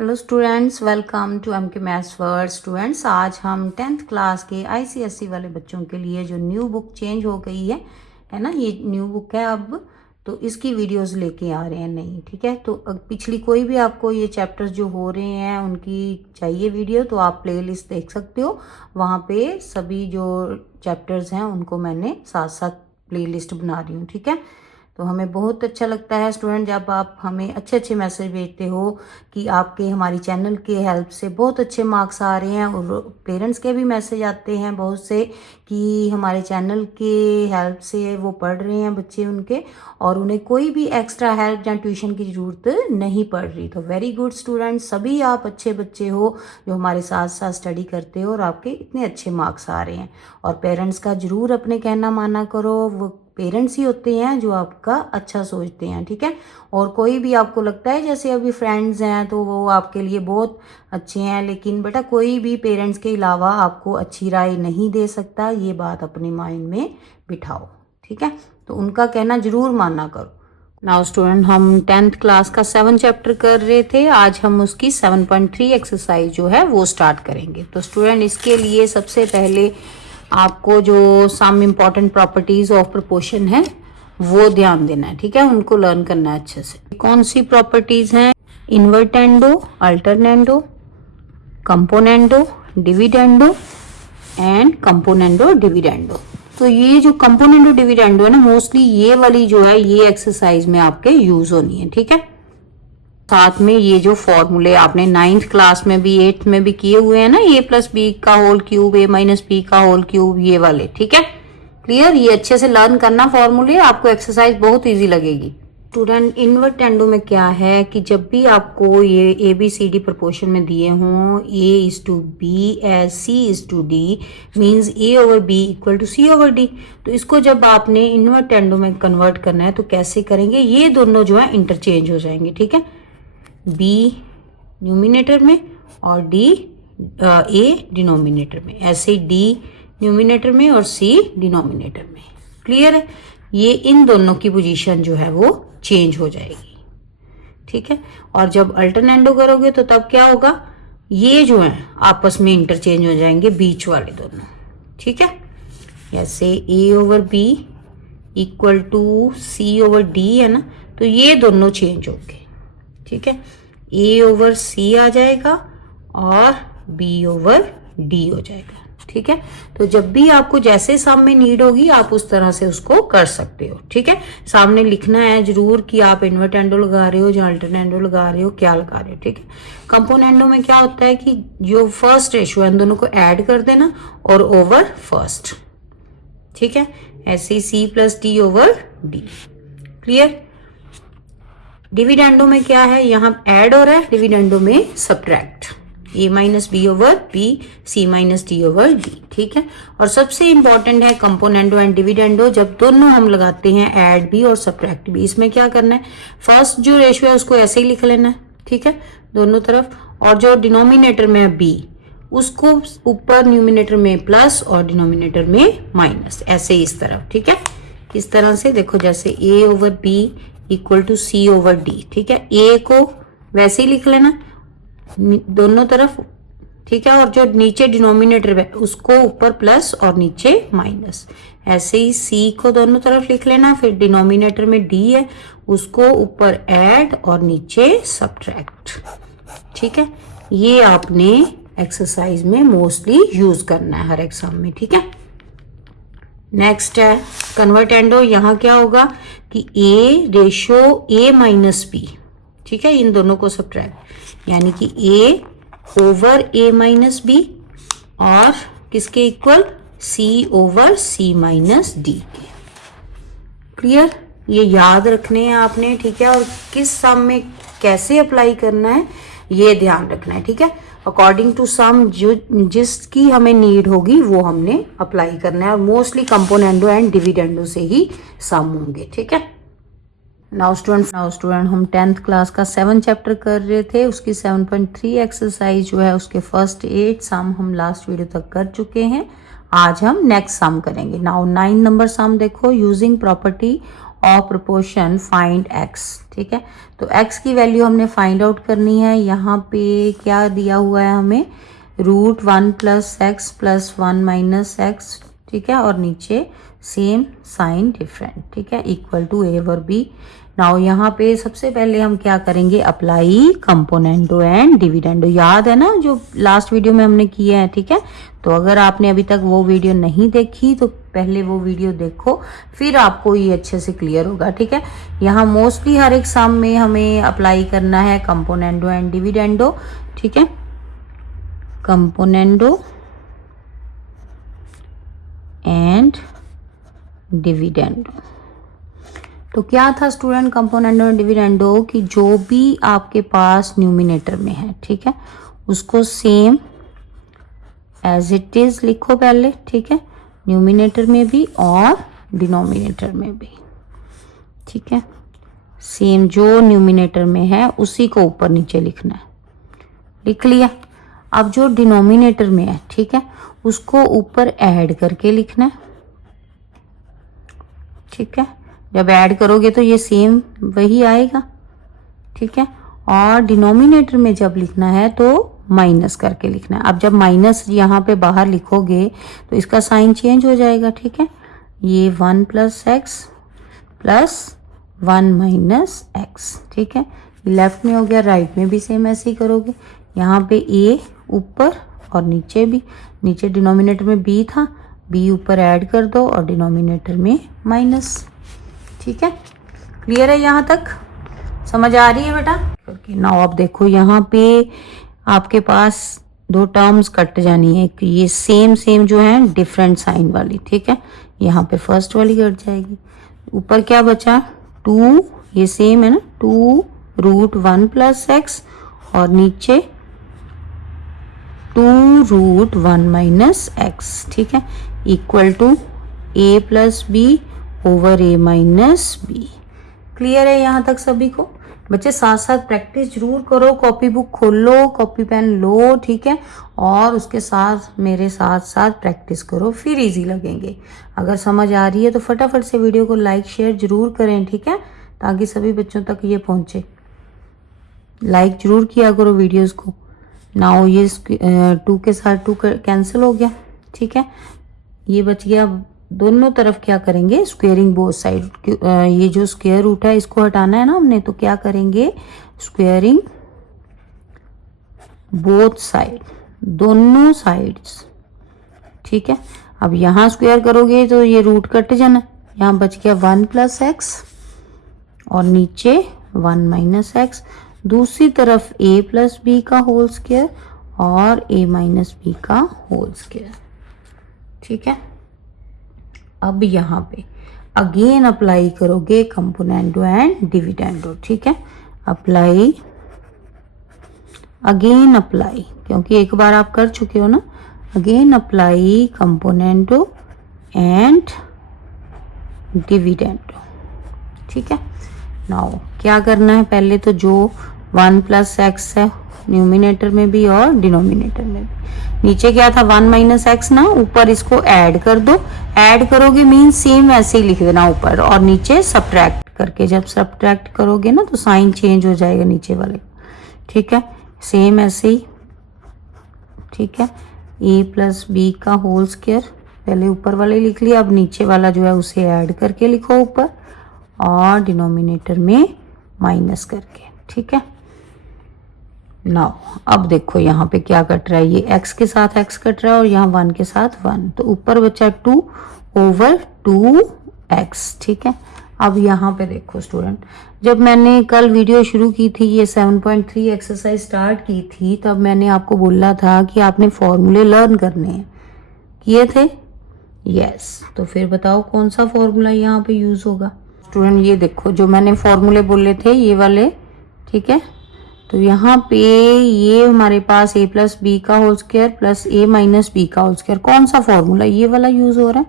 Hello students, welcome to MK maths world. Students, आज हम 10th class के ICSE वाले बच्चों के लिए जो न्यू बुक चेंज हो गई है ना, ये न्यू बुक है अब, तो इसकी वीडियोस लेके आ रहे हैं नई। ठीक है, तो पिछली कोई भी आपको ये चैप्टर्स जो हो रहे हैं उनकी चाहिए वीडियो तो आप प्लेलिस्ट देख सकते हो। वहाँ पे सभी जो चैप्टर्स हैं उनको मैंने साथ साथ प्लेलिस्ट बना रही हूँ। ठीक है, तो हमें बहुत अच्छा लगता है स्टूडेंट जब आप हमें अच्छे अच्छे मैसेज भेजते हो कि आपके हमारी चैनल के हेल्प से बहुत अच्छे मार्क्स आ रहे हैं, और पेरेंट्स के भी मैसेज आते हैं बहुत से कि हमारे चैनल के हेल्प से वो पढ़ रहे हैं बच्चे उनके, और उन्हें कोई भी एक्स्ट्रा हेल्प या ट्यूशन की ज़रूरत नहीं पड़ रही। तो वेरी गुड स्टूडेंट, सभी आप अच्छे बच्चे हो जो हमारे साथ साथ स्टडी करते हो और आपके इतने अच्छे मार्क्स आ रहे हैं। और पेरेंट्स का ज़रूर अपने कहना माना करो, वो पेरेंट्स ही होते हैं जो आपका अच्छा सोचते हैं। ठीक है, और कोई भी आपको लगता है जैसे अभी फ्रेंड्स हैं तो वो आपके लिए बहुत अच्छे हैं, लेकिन बेटा कोई भी पेरेंट्स के अलावा आपको अच्छी राय नहीं दे सकता, ये बात अपने माइंड में बिठाओ। ठीक है, तो उनका कहना जरूर माना करो। नाउ स्टूडेंट, हम 10th क्लास का 7 चैप्टर कर रहे थे, आज हम उसकी 7.3 एक्सरसाइज जो है वो स्टार्ट करेंगे। तो स्टूडेंट, इसके लिए सबसे पहले आपको जो some important properties of proportion है वो ध्यान देना है। ठीक है, उनको लर्न करना है अच्छे से। कौन सी प्रॉपर्टीज हैं? Invertendo, alternendo, componendo, dividendo and componendo dividendo. तो ये जो कंपोनेंडो डिविडेंडो है ना, मोस्टली ये वाली जो है ये एक्सरसाइज में आपके यूज होनी है। ठीक है, साथ में ये जो फॉर्मूले आपने 9th क्लास में भी 8th में भी किए हुए हैं ना, a प्लस बी का whole cube, a minus B का होल क्यूब, ये वाले। ठीक है, क्लियर? ये अच्छे से लर्न करना फॉर्मूले, आपको एक्सरसाइज बहुत इजी लगेगी। स्टूडेंट, इन्वर्टेंडो में क्या है कि जब भी आपको ये A B C D proportion में दिए हों, a:b as c:d means a/b equal to c/d, तो इसको जब आपने इन्वर्टेंडो में कन्वर्ट करना है तो कैसे करेंगे? ये दोनों जो है इंटरचेंज हो जाएंगे। ठीक है, b न्यूमिनेटर में और a डिनोमिनेटर में, ऐसे d न्यूमिनेटर में और c डिनोमिनेटर में। क्लियर है? ये इन दोनों की पोजीशन जो है वो चेंज हो जाएगी। ठीक है, और जब अल्टरनेंडो करोगे तो तब क्या होगा? ये जो है आपस में इंटरचेंज हो जाएंगे, बीच वाले दोनों। ठीक है, ऐसे a/b इक्वल टू c/d है ना, तो ये दोनों चेंज होंगे। ठीक है, a/c आ जाएगा और b/d हो जाएगा। ठीक है, तो जब भी आपको जैसे सम में नीड होगी आप उस तरह से उसको कर सकते हो। ठीक है, सामने लिखना है जरूर कि आप इन्वर्टेंडो लगा रहे हो या अल्टरनेंडो लगा रहे हो, क्या लगा रहे हो। ठीक है, कंपोनेंडो में क्या होता है कि जो फर्स्ट रेशियो है इन दोनों को ऐड कर देना और ओवर फर्स्ट। ठीक है, ऐसे c plus d over d। Clear? Dividendo में क्या है? यहाँ ऐड हो रहा है, डिविडेंडो में subtract, a minus B over B, c minus D over D. ठीक है, और सबसे इंपॉर्टेंट है कंपोनेंडो एंड डिविडेंडो, जब दोनों हम लगाते हैं ऐड भी और सब्ट्रैक्ट भी, इसमें क्या करना है? फर्स्ट जो रेशियो है उसको ऐसे ही लिख लेना है। ठीक है, दोनों तरफ, और जो डिनोमिनेटर में है b उसको ऊपर न्यूमिनेटर में प्लस और डिनोमिनेटर में माइनस, ऐसे इस तरफ। ठीक है, इस तरह से देखो, जैसे a/b इक्वल टू c/d। ठीक है, a को वैसे ही लिख लेना दोनों तरफ। ठीक है, और जो नीचे डिनोमिनेटर है उसको ऊपर प्लस और नीचे माइनस, ऐसे ही c को दोनों तरफ लिख लेना। फिर डिनोमिनेटर में d है उसको ऊपर ऐड और नीचे सब्ट्रैक्ट। ठीक है, ये आपने एक्सरसाइज में मोस्टली यूज करना है हर एग्जाम में। ठीक है, नेक्स्ट है कन्वर्टेंडो। यहाँ क्या होगा कि a ratio a minus b। ठीक है, इन दोनों को सब्ट्रैक्ट, यानी कि a over a minus b और किसके equal? c over c minus d के। क्लियर? ये याद रखने हैं आपने। ठीक है, और किस सम में कैसे अप्लाई करना है ये ध्यान रखना है। ठीक है, अकॉर्डिंग टू सम जो जिसकी हमें नीड होगी वो हमने अप्लाई करना है, और मोस्टली कंपोनेंडो एंड डिविडेंडो से ही सम होंगे। ठीक है, नाउ स्टूडेंट हम 10th क्लास का 7 चैप्टर कर रहे थे, उसकी 7.3 एक्सरसाइज जो है उसके फर्स्ट 8 सम हम लास्ट वीडियो तक कर चुके हैं। आज हम नेक्स्ट सम करेंगे। नाउ 9 नंबर सम देखो, using property of proportion find x, ठीक है। तो x की वैल्यू हमने फाइंड आउट करनी है। यहाँ पे क्या दिया हुआ है हमें, √1 + x + 1 - x, ठीक है, और नीचे सेम साइन डिफरेंट, ठीक है, इक्वल टू a और b। नाउ यहाँ पे सबसे पहले हम क्या करेंगे, अप्लाई कंपोनेंडो एंड डिविडेंडो। याद है ना जो लास्ट वीडियो में हमने किया है, ठीक है। तो अगर आपने अभी तक वो वीडियो नहीं देखी तो पहले वो वीडियो देखो, फिर आपको ये अच्छे से क्लियर होगा, ठीक है। यहाँ मोस्टली हर एक सम में हमें अप्लाई करना है कंपोनेंडो एंड डिविडेंडो, ठीक है, कंपोनेंडो एंड डिविडेंडो। तो क्या था स्टूडेंट कंपोनेंडो एंड डिविडेंडो, कि जो भी आपके पास न्यूमिनेटर में है, ठीक है, उसको सेम एज इट इज लिखो पहले, ठीक है, न्यूमिनेटर में भी और डिनोमिनेटर में भी, ठीक है। सेम जो न्यूमिनेटर में है उसी को ऊपर नीचे लिखना है, लिख लिया। अब जो डिनोमिनेटर में है, ठीक है, उसको ऊपर ऐड करके लिखना है, ठीक है। जब ऐड करोगे तो ये सेम वही आएगा, ठीक है। और डिनोमिनेटर में जब लिखना है तो माइनस करके लिखना है। अब जब माइनस यहाँ पे बाहर लिखोगे तो इसका साइन चेंज हो जाएगा, ठीक है। ये 1 + x + 1 - x, ठीक है, लेफ्ट में हो गया, राइट में भी सेम ऐसे ही करोगे। यहाँ पे a ऊपर और नीचे भी, नीचे डिनोमिनेटर में b था, b ऊपर ऐड कर दो और डिनोमिनेटर में माइनस, ठीक है। क्लियर है, यहाँ तक समझ आ रही है बेटा? नाउ अब देखो यहाँ पे आपके पास दो टर्म्स कट जानी है, ये सेम जो है डिफरेंट साइन वाली, ठीक है। यहाँ पे फर्स्ट वाली कट जाएगी। ऊपर क्या बचा, 2, ये सेम है ना, 2 √1 + x, और नीचे 2 √1 - x, ठीक है, equal to a + b over a - b। Clear है यहाँ तक सभी को? बच्चे साथ साथ प्रैक्टिस जरूर करो, कॉपी बुक खोल लो, कॉपी पेन लो, ठीक है, और उसके साथ मेरे साथ साथ प्रैक्टिस करो, फिर इजी लगेंगे। अगर समझ आ रही है तो फटाफट से वीडियो को लाइक शेयर जरूर करें, ठीक है, ताकि सभी बच्चों तक ये पहुंचे। लाइक जरूर किया करो वीडियोस को। नाउ ये 2 के साथ 2 कैंसिल हो गया, ठीक है, ये बच गया। दोनों तरफ क्या करेंगे, स्क्वेयरिंग बोथ साइड। ये जो स्क्वायर रूट है इसको हटाना है ना हमने, तो क्या करेंगे, स्क्वेयरिंग बोथ साइड, दोनों साइड्स, ठीक है। अब यहाँ स्क्वायर करोगे तो ये रूट कट जाना, यहाँ बच गया 1 + x और नीचे 1 - x। दूसरी तरफ a + b का होल स्क्वायर और a - b का होल स्क्वायर, ठीक है। अब यहाँ पे अगेन अप्लाई करोगे कंपोनेंडो एंड डिविडेंडो, ठीक है। अप्लाई, अगेन अप्लाई, क्योंकि एक बार आप कर चुके हो ना। Again apply componendo and dividendo, ठीक है। नाउ क्या करना है, पहले तो जो 1 + x है न्यूमिनेटर में भी और डिनोमिनेटर में भी, नीचे क्या था 1 - x ना, ऊपर इसको ऐड कर दो। ऐड करोगे मीन सेम ऐसे ही लिख देना ऊपर, और नीचे सब्ट्रैक्ट करके, जब सब्ट्रैक्ट करोगे ना तो साइन चेंज हो जाएगा नीचे वाले, ठीक है, सेम ऐसे ही, ठीक है। a + b का होल स्क्वायर पहले ऊपर वाले लिख लिया, अब नीचे वाला जो है उसे ऐड करके लिखो ऊपर, और डिनोमिनेटर में माइनस करके, ठीक है। नाउ अब देखो यहाँ पे क्या कट रहा है, ये x के साथ x कट रहा है और यहाँ 1 के साथ 1, तो ऊपर बचा 2 ओवर 2x, ठीक है। अब यहाँ पे देखो स्टूडेंट, जब मैंने कल वीडियो शुरू की थी, ये 7.3 एक्सरसाइज स्टार्ट की थी, तब मैंने आपको बोला था कि आपने फॉर्मूले लर्न करने हैं, किए थे? यस। तो फिर बताओ कौन सा फॉर्मूला यहाँ पे यूज होगा? स्टूडेंट ये देखो जो मैंने फॉर्मूले बोले थे ये वाले, ठीक है। तो यहाँ पे ये हमारे पास a + b का whole square plus a - b का होल स्क्वायर, कौन सा फॉर्मूला, ये वाला यूज हो रहा है,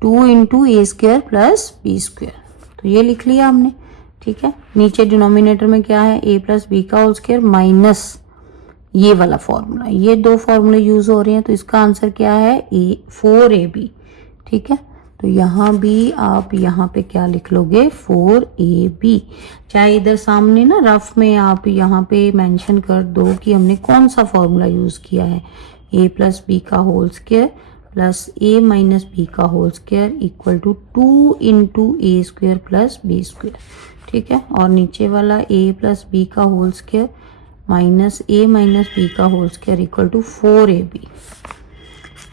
2 × a² + b²। तो ये लिख लिया हमने, ठीक है। नीचे डिनोमिनेटर में क्या है, a + b का होल स्क्वायर माइनस ये वाला फॉर्मूला, ये दो फॉर्मूले यूज हो रहे हैं, तो इसका आंसर क्या है, 4ab, ठीक है। तो यहाँ भी आप यहाँ पे क्या लिख लोगे 4ab। चाहे इधर सामने ना रफ में आप यहाँ पे मेंशन कर दो कि हमने कौन सा फॉर्मूला यूज किया है, a प्लस बी का whole square plus a minus B का whole square equal to 2 into a square plus B square. ठीक है, और नीचे वाला a प्लस बी का whole square minus a minus B का whole square equal to 4ab।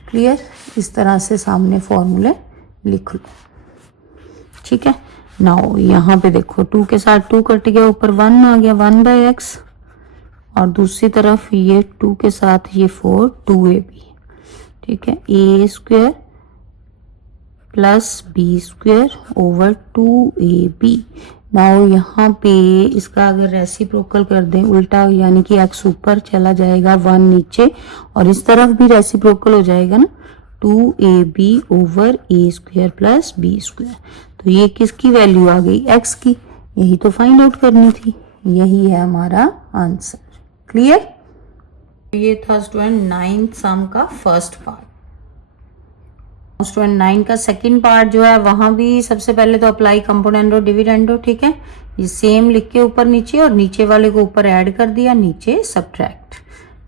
Clear, इस तरह से सामने फॉर्मूले लिख लो। ठीक है, नाउ यहाँ पे देखो 2 के साथ 2 कट गया, ऊपर 1 आ गया 1/x, और दूसरी तरफ ये 2 के साथ ये 4 2ab। ठीक है, a square plus B square over 2ab। Now यहाँ पे इसका अगर रेसिप्रोकल कर दें उल्टा, यानी कि x ऊपर चला जाएगा 1 नीचे, और इस तरफ भी रेसिप्रोकल हो जाएगा ना 2ab over a square plus B square. तो ये किसकी वैल्यू आ गई, x की। यही तो फाइंड आउट करनी थी, यही है हमारा आंसर। क्लियर, ये था स्टूडेंट 9th सम का फर्स्ट पार्ट। स्टूडेंट 9 का सेकंड पार्ट जो है वहां भी सबसे पहले तो अप्लाई कंपोनेंडो डिविडेंडो। ठीक है, ये सेम लिख के ऊपर नीचे, और नीचे वाले को ऊपर ऐड कर दिया, नीचे सब्ट्रैक्ट।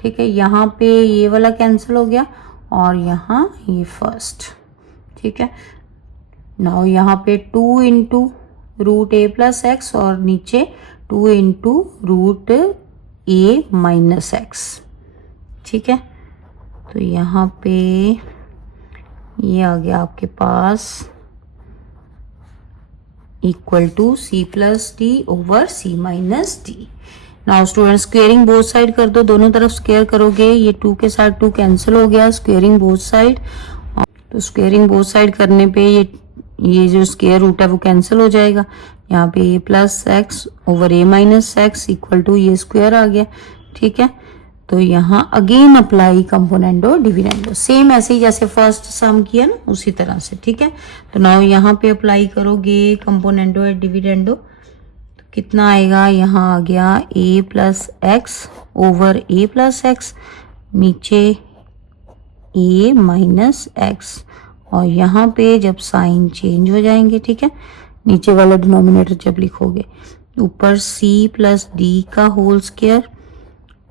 ठीक है, यहाँ पे ये वाला कैंसिल हो गया, और यहाँ ये फर्स्ट। ठीक है, नाउ यहाँ पे 2 into root a plus x, और नीचे 2 into root a minus x. ठीक है, तो यहाँ पे ये आ गया आपके पास equal to c plus d over c minus d. Now student squaring both side कर दो, दोनों तरफ स्क्वेयर करोगे, ये 2 के साथ 2 कैंसिल हो गया, स्क्वेयरिंग बोथ साइड। तो स्क्वेयरिंग बोथ साइड करने पे ये जो स्क्वेयर रूट है वो कैंसिल हो जाएगा। यहाँ पे a plus X over a minus X equal to ये स्क्वेयर आ गया। ठीक है, तो यहाँ again apply componendo dividendo, same ऐसे ही जैसे फर्स्ट सम किया ना उसी तरह से। ठीक है, तो नाउ यहाँ पे अप्लाई करोगे कंपोनेंडो डिविडेंडो, तो कितना आएगा, यहाँ आ गया a plus X over a plus x, नीचे a माइनस एक्स, और यहाँ पे जब साइन चेंज हो जाएंगे, ठीक है, नीचे वाला डिनोमिनेटर जब लिखोगे, ऊपर c प्लस डी का whole square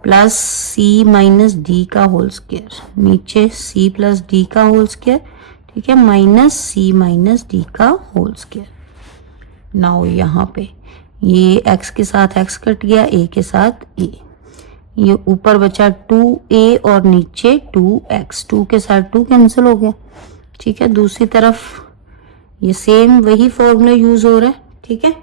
plus c minus D का होल स्क्वायर, नीचे c प्लस डी का होल स्क्वायर, ठीक है, माइनस c माइनस डी का होल स्क्वायर। नाउ यहाँ पे ये x के साथ x कट गया, a के साथ a, ये ऊपर बचा 2a और नीचे 2x, 2 के साथ 2 कैंसिल हो गया। ठीक है, दूसरी तरफ ये सेम वही फॉर्मूला यूज हो रहा है। ठीक है,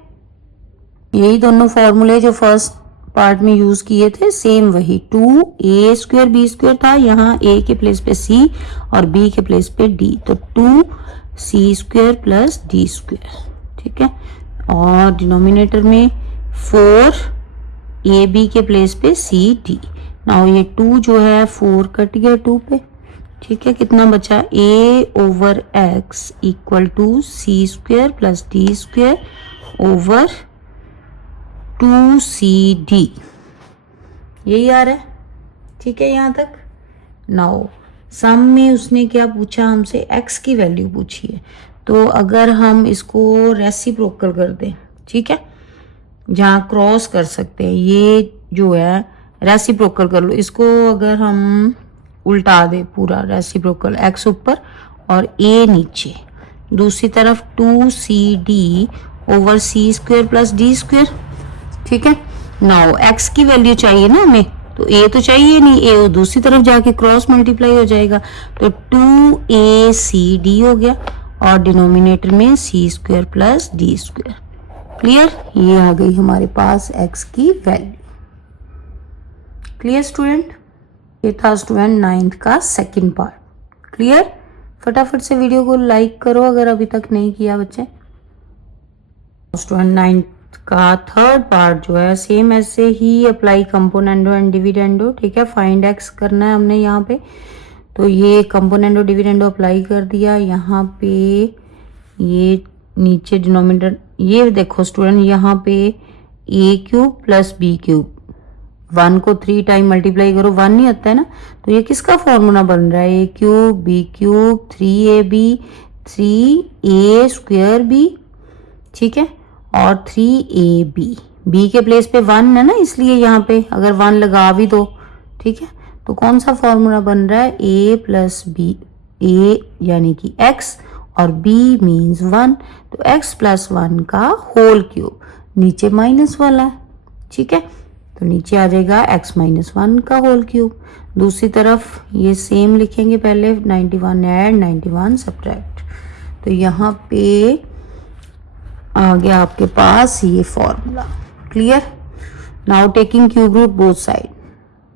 यही दोनों फॉर्मूले जो फर्स्ट पार्ट में यूज किए थे, सेम वही 2a स्क्वायर बी स्क्वायर था, यहाँ a के प्लेस पे c और b के प्लेस पे d, तो 2c square plus D square. ठीक है, और डिनोमिनेटर में 4ab के प्लेस पे c d। नाउ ये 2 जो है 4 कट गया 2 पे। ठीक है, कितना बचा, a over x equal to c square plus D square over 2cd, यही आ रहा है। ठीक है, यहाँ तक। नाउ सम में उसने क्या पूछा हमसे, x की वैल्यू पूछी है, तो अगर हम इसको रेसिप्रोकल कर दें, ठीक है, जहाँ क्रॉस कर सकते हैं, ये जो है रेसिप्रोकल कर लो, इसको अगर हम उल्टा दे पूरा रेसिप्रोकल, x ऊपर और a नीचे, दूसरी तरफ 2cd over c square plus D square. ठीक है, नाउ x की वैल्यू चाहिए ना हमें, तो a तो चाहिए नहीं, a दूसरी तरफ जाके क्रॉस मल्टीप्लाई हो जाएगा, तो 2acd हो गया, और डिनोमिनेटर में c square plus D square. Clear, ये आ गई हमारे पास x की वैल्यू। क्लियर स्टूडेंट, ये था स्टूडेंट 9th का सेकंड पार्ट। क्लियर, फटाफट से वीडियो को लाइक करो अगर अभी तक नहीं किया बच्चे। स्टूडेंट 9th का थर्ड पार्ट जो है सेम ऐसे ही अप्लाई कंपोनेंडो एंड डिविडेंडो। ठीक है, फाइंड एक्स करना है हमने यहाँ पे, तो ये कंपोनेंडो डिविडेंडो अप्लाई कर दिया। यहाँ पे ये नीचे डिनोमिनेटर, ये देखो स्टूडेंट, यहाँ पे a cube plus B cube, 1 को 3 टाइम मल्टीप्लाई करो 1 नहीं आता है ना, तो ये किसका फॉर्मूला बन रहा है, a cube B cube 3ab 3a square B, ठीक है, और 3ab। बी के प्लेस पे 1 है ना, इसलिए यहाँ पे अगर 1 लगा भी दो, ठीक है, तो कौन सा फॉर्मूला बन रहा है, a प्लस बी, a यानी कि x और b मीन्स 1, तो x प्लस 1 का होल क्यूब, नीचे माइनस वाला है, ठीक है, तो नीचे आ जाएगा x माइनस 1 का होल क्यूब। दूसरी तरफ ये सेम लिखेंगे, पहले 91 ऐड 91 सब्ट्रैक्ट, तो यहाँ पे आ गया आपके पास ये formula. Clear. Now taking cube root both side,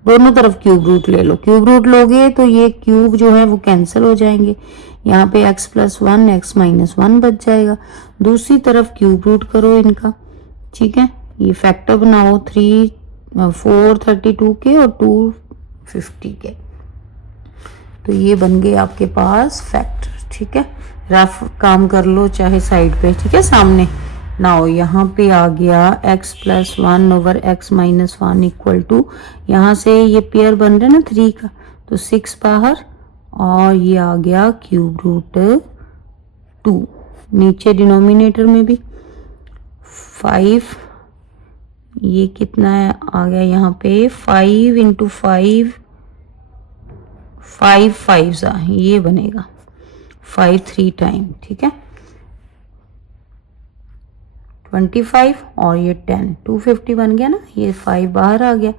दोनों तरफ क्यूब रूट ले लो। क्यूब रूट लोगे तो ये क्यूब जो है वो कैंसिल हो जाएंगे, यहाँ पे x प्लस 1 x माइनस 1 बच जाएगा। दूसरी तरफ क्यूब रूट करो इनका, ठीक है, ये फैक्टर बनाओ 432 के और 250 के, तो ये बन गए आपके पास फैक्टर, ठीक है। रफ काम कर लो चाहे साइड पे, ठीक है, सामने। नाउ यहाँ पे आ गया x plus 1 over x minus 1 equal to, यहाँ से ये पेयर बन रहा है ना 3 का, तो 6 बाहर, और ये आ गया क्यूब रूट 2, नीचे डिनोमिनेटर में भी 5, ये कितना है आ गया यहाँ पे 5 इंटू 5, 5 5 ये बनेगा 5 3 टाइम, ठीक है, 25 और ये 10, 250 बन गया ना, ये 5 बाहर आ गया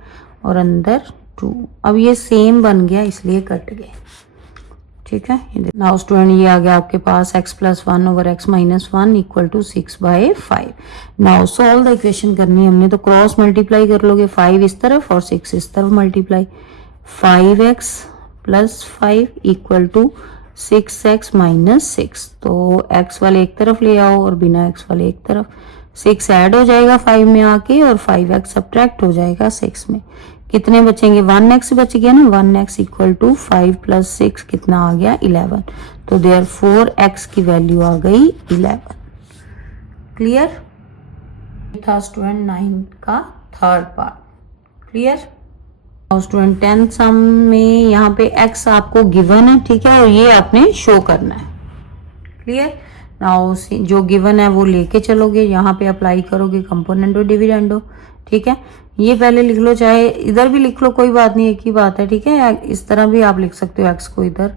और अंदर 2, अब ये सेम बन गया इसलिए कट गए, ठीक है। नाउ स्टूडेंट ये आ गया आपके पास x plus 1 over x minus 1 equal to 6/5। Now solve the equation करनी है हमने, तो क्रॉस मल्टीप्लाई कर लोगे, 5 इस तरफ और 6 इस तरफ multiply, 5x plus 5 equal to 6x minus 6, तो x वाले एक तरफ ले आओ और बिना x वाले एक तरफ, 6 ऐड हो जाएगा 5 में आके और 5x सब्ट्रैक्ट हो जाएगा 6 में, कितने बचेंगे, 1x बच गया ना, 1x इक्वल टू 5 प्लस 6 कितना आ गया 11, तो देयरफॉर x की वैल्यू आ गई 11। क्लियर था स्टूडेंट 9 का third part. Clear. Student 10th सम में यहाँ पे x आपको गिवन है, ठीक है, और ये आपने शो करना है। क्लियर। नाउ जो गिवन है वो लेके चलोगे, यहाँ पे अप्लाई करोगे कंपोनेंडो डिविडेंडो, ठीक है, ये पहले लिख लो, चाहे इधर भी लिख लो कोई बात नहीं, एक ही बात है, ठीक है, इस तरह भी आप लिख सकते हो x को इधर।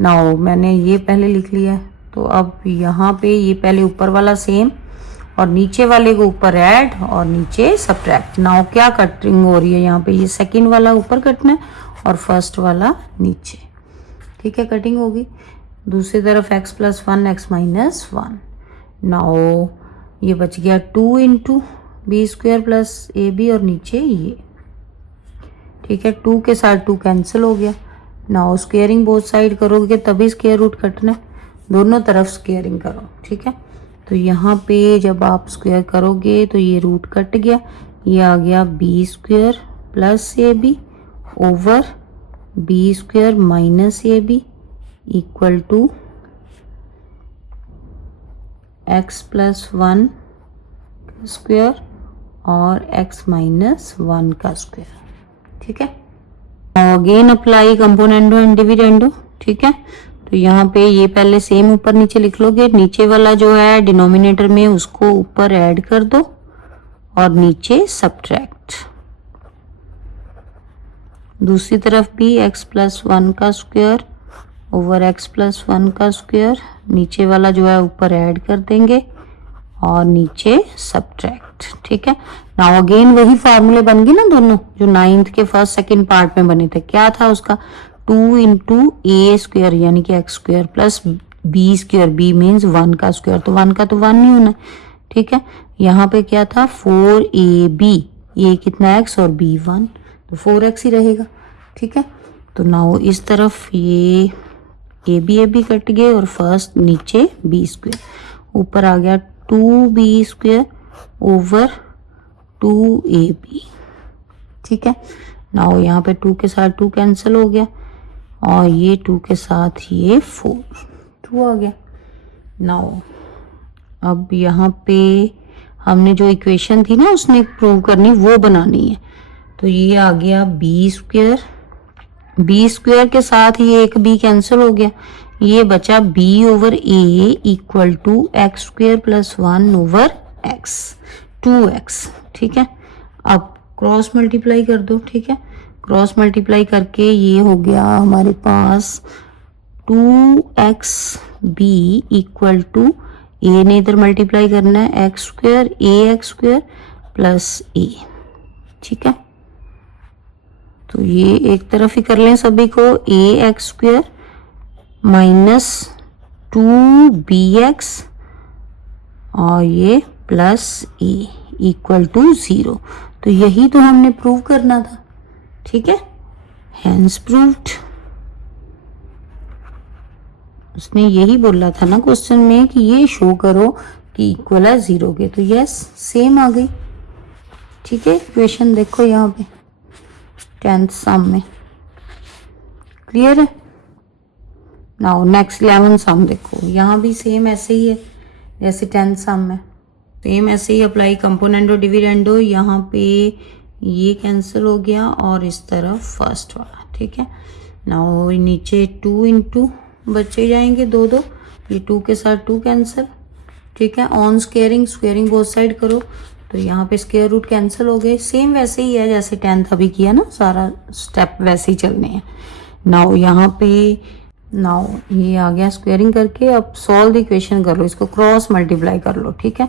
नाउ मैंने ये पहले लिख लिया है, तो अब यहाँ पे ये पहले ऊपर वाला सेम और नीचे वाले को ऊपर ऐड और नीचे सब्ट्रैक्ट। नाउ क्या कटिंग हो रही है यहाँ पे, ये सेकंड वाला ऊपर कटना है और फर्स्ट वाला नीचे, ठीक है, कटिंग होगी। दूसरी तरफ x plus 1 x minus 1, now ये बच गया 2 into B square plus A B और नीचे ये, ठीक है, 2 के साथ 2 कैंसिल हो गया। नाउ स्क्वेयरिंग बोथ साइड करोगे तभी स्क्वायर रूट कटना है, दोनों तरफ स्क्वेयरिंग करो, ठीक है, तो यहाँ पे जब आप स्क्वायर करोगे तो ये रूट कट गया, ये आ गया B square plus A B over B square minus A B equal to x plus 1 square और x माइनस 1 का स्क्वायर, ठीक है। Again apply componendo and dividendo, ठीक है, तो यहाँ पे ये पहले सेम ऊपर नीचे लिख लोगे, नीचे वाला जो है डिनोमिनेटर में उसको ऊपर ऐड कर दो और नीचे सब्ट्रैक्ट। दूसरी तरफ भी x प्लस 1 का स्क्वायर ओवर x प्लस 1 का स्क्वायर, नीचे वाला जो है ऊपर ऐड कर देंगे और नीचे सब्ट्रैक्ट, ठीक है। नाउ अगेन वही फार्मूले बन गए ना दोनों, जो 9th के फर्स्ट सेकंड पार्ट में बने थे। क्या था उसका, 2 इंटू ए स्क्वायर यानी कि X square plus B square, B means 1 का स्क्वायर, तो 1 का तो 1 नहीं होना, ठीक है। यहाँ पे क्या था 4ab, ये कितना x और b 1, तो 4x ही रहेगा, ठीक है। तो नाउ इस तरफ ये ए बी कट गए और फर्स्ट नीचे बी स्क्वायर, ऊपर आ गया 2b स्क्वायर ओवर 2ab, ठीक है। नाउ यहाँ पे 2 के साथ 2 कैंसिल हो गया और ये 2 के साथ ये 2 आ गया। नाउ अब यहाँ पे हमने जो इक्वेशन थी ना उसने प्रूव करनी, वो बनानी है, तो ये आ गया बी स्क्वायर, बी स्क्वायर के साथ ये एक बी कैंसिल हो गया, ये बचा B over A equal to X square plus 1 over X, 2x। ठीक है, अब क्रॉस मल्टीप्लाई कर दो। ठीक है, क्रॉस मल्टीप्लाई करके ये हो गया हमारे पास 2x बी इक्वल टू, ए ने इधर मल्टीप्लाई करना है, एक्स स्क्वेयर ए एक्स स्क्वेयर प्लस ए। ठीक है, तो ये एक तरफ ही कर लें सभी को, ए एक्स स्क्वेयर माइनस 2bx और ये प्लस ए इक्वल टू 0। तो यही तो हमने प्रूव करना था। ठीक है, हेंस प्रूव्ड। उसने यही बोला था ना क्वेश्चन में कि ये शो करो कि इक्वल है 0 के, तो यस सेम आ गई। ठीक है, इक्वेशन देखो यहाँ पे 10th सम में, क्लियर है। नाउ नेक्स्ट 11th सम देखो, यहाँ भी सेम ऐसे ही है जैसे 10th सम में, सेम ऐसे ही अप्लाई कंपोनेंडो डिविडेंडो। यहाँ पे ये कैंसिल हो गया और इस तरफ फर्स्ट वाला। ठीक है, नाउ नीचे 2 इंटू बचे जाएंगे 2 ये 2 के साथ 2 कैंसिल। ठीक है, on squaring, squaring both side करो तो यहाँ पे स्क्वेयर रूट कैंसिल हो गए। सेम वैसे ही है जैसे 10th अभी किया ना, सारा स्टेप वैसे ही चलने हैं। नाउ यहाँ पे नाउ ये आ गया स्क्वेयरिंग करके, अब सॉल्व द इक्वेशन कर लो, इसको क्रॉस मल्टीप्लाई कर लो। ठीक है,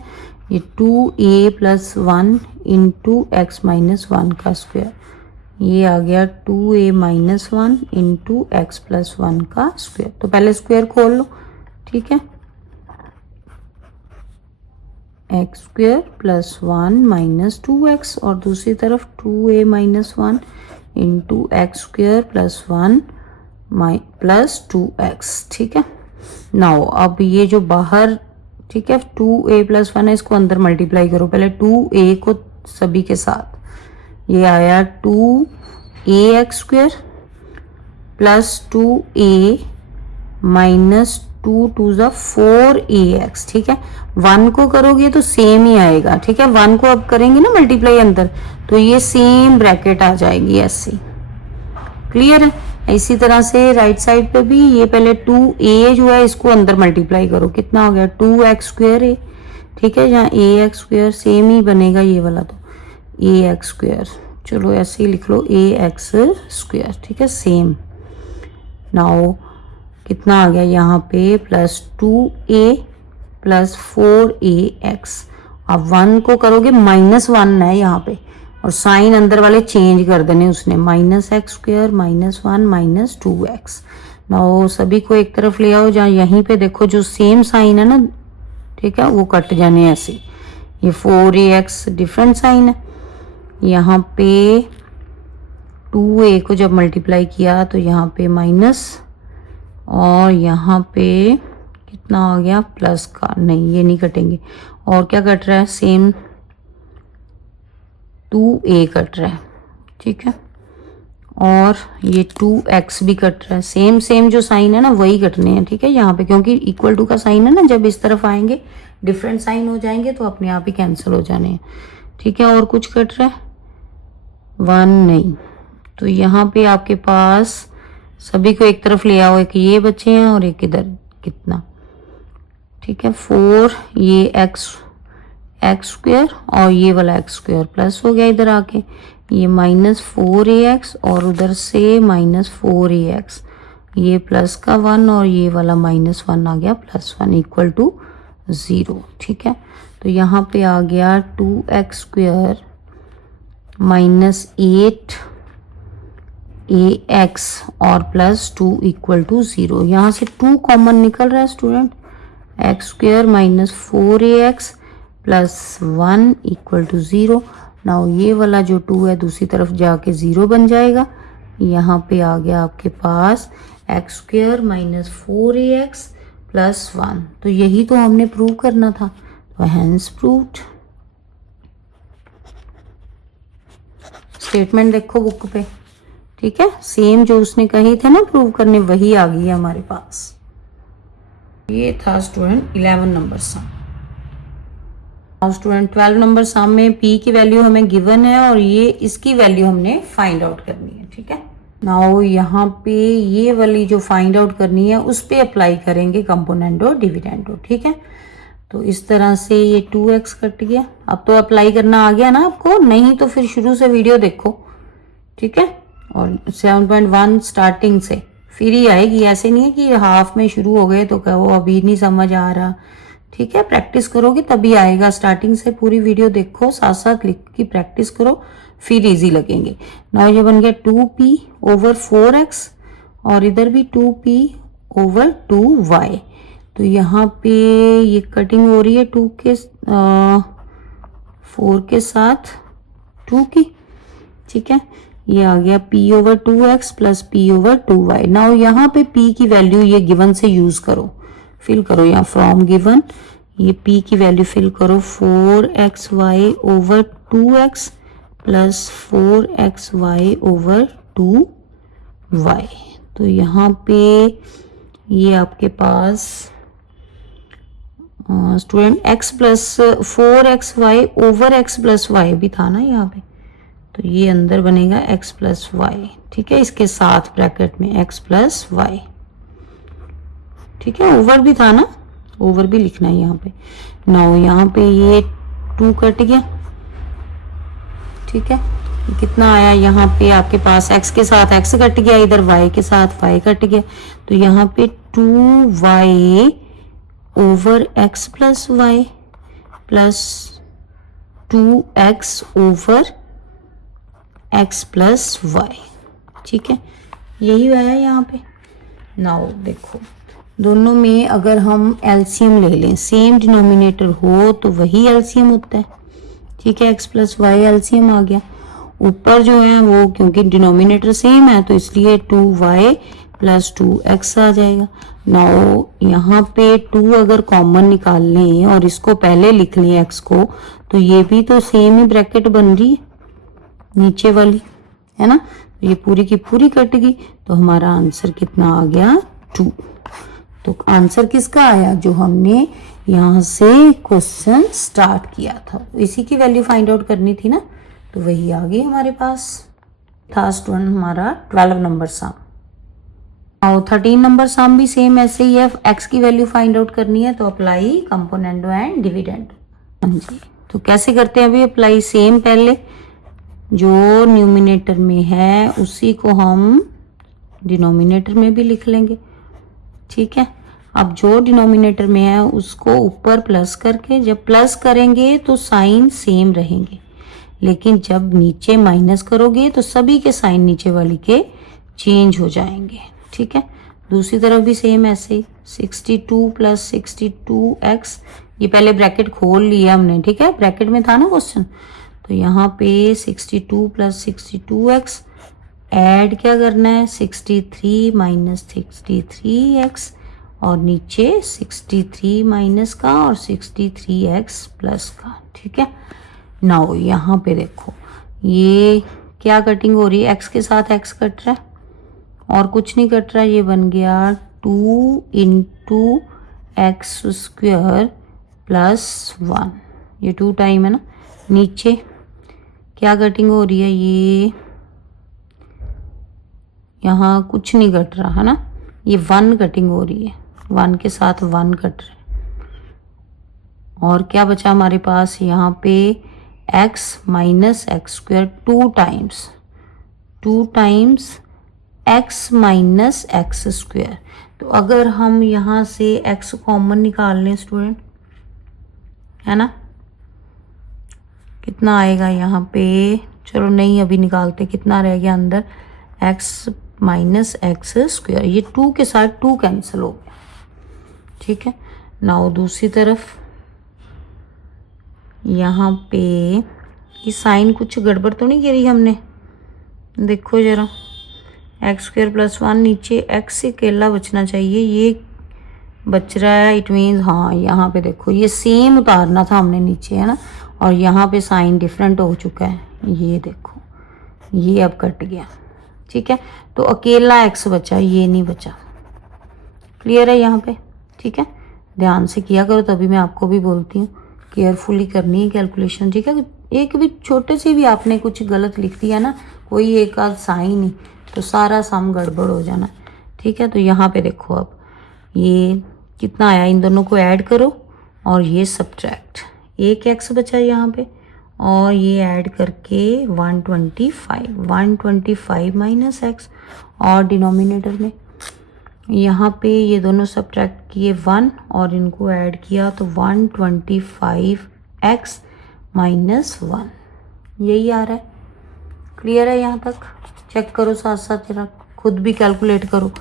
ये 2a plus 1 into x minus 1 का स्क्वायर, ये आ गया 2a minus 1 into x plus 1 का स्क्वायर। तो पहले स्क्वायर खोल लो। ठीक है, x square plus 1 minus 2x और दूसरी तरफ 2a minus 1 into x square plus 1 plus 2x। ठीक है, नाउ अब ये जो बाहर, ठीक है 2a प्लस 1 है, इसको अंदर मल्टीप्लाई करो पहले 2a को सभी के साथ, ये आया 2ax square plus 2a minus 2 to ज़ा 4ax। ठीक है, 1 को करोगे तो सेम ही आएगा। ठीक है, 1 को अब करेंगे ना मल्टीप्लाई अंदर, तो ये सेम ब्रैकेट आ जाएगी ऐसे, क्लियर है। इसी तरह से राइट साइड पे भी ये पहले 2a जो है इसको अंदर मल्टीप्लाई करो, कितना हो गया 2x स्क्वायर है। ठीक है, यहाँ ax स्क्वायर सेम ही बनेगा ये वाला, तो ax स्क्वायर, चलो ऐसे ही लिख लो ax स्क्वायर। ठीक है, सेम। नाउ कितना आ गया यहाँ पे प्लस 2a प्लस 4ax। अब 1 को करोगे माइनस 1 है यहाँ पे, और साइन अंदर वाले चेंज कर देने उसने, minus x square minus 1 minus 2x। Now सभी को एक तरफ ले आओ, जहाँ यहीं पे देखो जो सेम साइन है ना, ठीक है, वो कट जाने ऐसे। ये 4ax डिफरेंट साइन है, यहाँ पे 2a को जब मल्टीप्लाई किया तो यहाँ पे माइनस, और यहाँ पे कितना आ गया प्लस का, नहीं ये नहीं कटेंगे। और क्या कट रहा है, सेम 2a कट रहा है। ठीक है, और ये 2x भी कट रहा है, सेम सेम जो साइन है ना वही कटने हैं। ठीक है, यहाँ पे क्योंकि इक्वल टू का साइन है ना, जब इस तरफ आएंगे डिफरेंट साइन हो जाएंगे तो अपने आप ही कैंसिल हो जाने हैं। ठीक है, और कुछ कट रहा है 1 नहीं, तो यहाँ पे आपके पास सभी को एक तरफ ले आओ, एक ये बचे हैं और एक इधर कितना, ठीक है 4, ये एक्स स्क्वायर और ये वाला एक्स स्क्वायर प्लस हो गया इधर आके, ये माइनस 4ax और उधर से माइनस 4ax, ये प्लस का 1 और ये वाला माइनस 1 आ गया प्लस 1 इक्वल टू 0। ठीक है, तो यहाँ पे आ गया 2x स्क्वायर माइनस 8ax और प्लस 2 इक्वल टू 0। यहाँ से 2 कॉमन निकल रहा है student, X square minus 4ax plus 1 equal to 0। Now ये वाला जो 2 है दूसरी तरफ जाके 0 बन जाएगा। यहाँ पे आ गया आपके पास x square minus 4ax plus 1। तो यही तो हमने प्रूव करना था, तो हेंस प्रूव्ड। स्टेटमेंट देखो बुक पे, ठीक है, सेम जो उसने कही थे ना प्रूव करने वही आ गई है हमारे पास। ये था स्टूडेंट 11 नंबर सम। और स्टूडेंट 12 नंबर सम में p की वैल्यू हमें गिवन है और ये इसकी वैल्यू हमने फाइंड आउट करनी है। ठीक है, नाउ यहाँ पे ये वाली जो फाइंड आउट करनी है उस पे अप्लाई करेंगे कंपोनेंडो डिविडेंडो, ठीक है। तो इस तरह से ये 2x कट गया। अब तो अप्लाई करना आ गया ना आपको, नहीं तो फिर शुरू से वीडियो देखो, ठीक है। और 7.1 स्टार्टिंग से फिर ही आएगी, ऐसे नहीं है कि हाफ में शुरू हो गए तो कहो अभी नहीं समझ आ रहा, ठीक है। प्रैक्टिस करोगे तभी आएगा, स्टार्टिंग से पूरी वीडियो देखो, साथ साथ लिख की प्रैक्टिस करो, फिर इजी लगेंगे। नाउ ये बन गया 2p ओवर 4x और इधर भी 2p ओवर 2y। तो यहाँ पे ये कटिंग हो रही है 4 के साथ 2 की, ठीक है। ये आ गया p over 2x plus p over 2y। Now यहाँ पे p की वैल्यू ये गिवन से यूज करो, फिल करो यहाँ फ्रॉम गिवन, ये p की वैल्यू फिल करो 4xy over 2x plus 4xy over 2y। तो यहाँ पे ये आपके पास student x plus 4xy over x plus y भी था ना यहाँ पे, तो ये अंदर बनेगा x प्लस वाई, ठीक है। इसके साथ ब्रैकेट में x प्लस वाई, ठीक है। ओवर भी था ना, ओवर भी लिखना है यहाँ पे। नाउ यहाँ पे ये 2 कट गया, ठीक है। कितना आया यहाँ पे आपके पास, x के साथ x कट गया, इधर y के साथ y कट गया, तो यहाँ पे 2y over x plus Y plus 2x over x plus Y, ठीक है। यही आया यहाँ पे। नाउ देखो दोनों में अगर हम एलसीएम ले लें, सेम डिनोमिनेटर हो तो वही एलसीएम होता है, ठीक है। x प्लस वाई एलसीएम आ गया। ऊपर जो है वो क्योंकि डिनोमिनेटर सेम है तो इसलिए 2y प्लस 2x आ जाएगा। नाउ यहाँ पे 2 अगर कॉमन निकाल लें और इसको पहले लिख लें x को, तो ये भी तो सेम ही ब्रैकेट बन रही है नीचे वाली, है ना। ये पूरी की पूरी कट गई, तो हमारा आंसर कितना आ गया 2। तो आंसर किसका आया, जो हमने यहाँ से क्वेश्चन स्टार्ट किया था, तो इसी की वैल्यू फाइंड आउट करनी थी ना, तो वही आ गई हमारे पास। था स्टूडेंट हमारा 12 नंबर सम। और 13 नंबर सम भी सेम ऐसे ही है, x की वैल्यू फाइंड आउट करनी है तो अप्लाई कंपोनेंडो एंड डिविडेंडो। हाँ जी, तो कैसे करते हैं अभी अप्लाई, सेम पहले जो न्यूमिनेटर में है उसी को हम डिनोमिनेटर में भी लिख लेंगे, ठीक है। अब जो डिनोमिनेटर में है उसको ऊपर प्लस करके, जब प्लस करेंगे तो साइन सेम रहेंगे, लेकिन जब नीचे माइनस करोगे तो सभी के साइन नीचे वाली के चेंज हो जाएंगे, ठीक है। दूसरी तरफ भी सेम ऐसे ही 62 प्लस 62x, ये पहले ब्रैकेट खोल लिया हमने, ठीक है, ब्रैकेट में था ना क्वेश्चन। तो यहाँ पे 62 प्लस 62x ऐड क्या करना है 63 माइनस 63x और नीचे 63 माइनस का और 63x प्लस का, ठीक है। नाउ यहाँ पे देखो ये क्या कटिंग हो रही है, x के साथ x कट रहा है और कुछ नहीं कट रहा है, ये बन गया 2 इंटू एक्स स्क्वायर प्लस 1, ये 2 टाइम है ना। नीचे क्या कटिंग हो रही है, ये यहाँ कुछ नहीं कट रहा है ना, ये 1 कटिंग हो रही है, 1 के साथ 1 कट रहा है। और क्या बचा हमारे पास यहाँ पे x minus x square 2 times x minus x square. तो अगर हम यहाँ से x कॉमन निकाल लें स्टूडेंट, है ना, कितना आएगा यहाँ पे, चलो नहीं अभी निकालते, कितना रह गया अंदर x माइनस एक्स स्क्वायर, ये 2 के साथ 2 कैंसिल हो गया, ठीक है। नाउ दूसरी तरफ यहाँ पे ये साइन कुछ गड़बड़ तो नहीं करी हमने, देखो जरा एक्स स्क्वायर प्लस 1, नीचे x से अकेला बचना चाहिए, ये बच रहा है, इट मीन्स हाँ यहाँ पे देखो ये सेम उतारना था हमने नीचे, है ना, और यहाँ पे साइन डिफरेंट हो चुका है, ये देखो ये अब कट गया, ठीक है। तो अकेला x बचा, ये नहीं बचा, क्लियर है यहाँ पे, ठीक है। ध्यान से किया करो, तभी मैं आपको भी बोलती हूँ केयरफुली करनी है कैलकुलेशन, ठीक है। एक भी छोटे से भी आपने कुछ गलत लिख दिया ना, कोई एक आध साइन ही, तो सारा सम गड़बड़ हो जाना। ठीक है, तो यहाँ पे देखो अब ये कितना आया, इन दोनों को ऐड करो और ये सब्ट्रैक्ट, एक एक्स बचा यहाँ पे और ये ऐड करके 125 माइनस एक्स, और डिनोमिनेटर में यहाँ पे ये दोनों सब्ट्रैक्ट किए 1 और इनको ऐड किया तो 125x माइनस 1, यही आ रहा है। क्लियर है यहाँ तक? चेक करो साथ साथ, जरा खुद भी कैलकुलेट करो।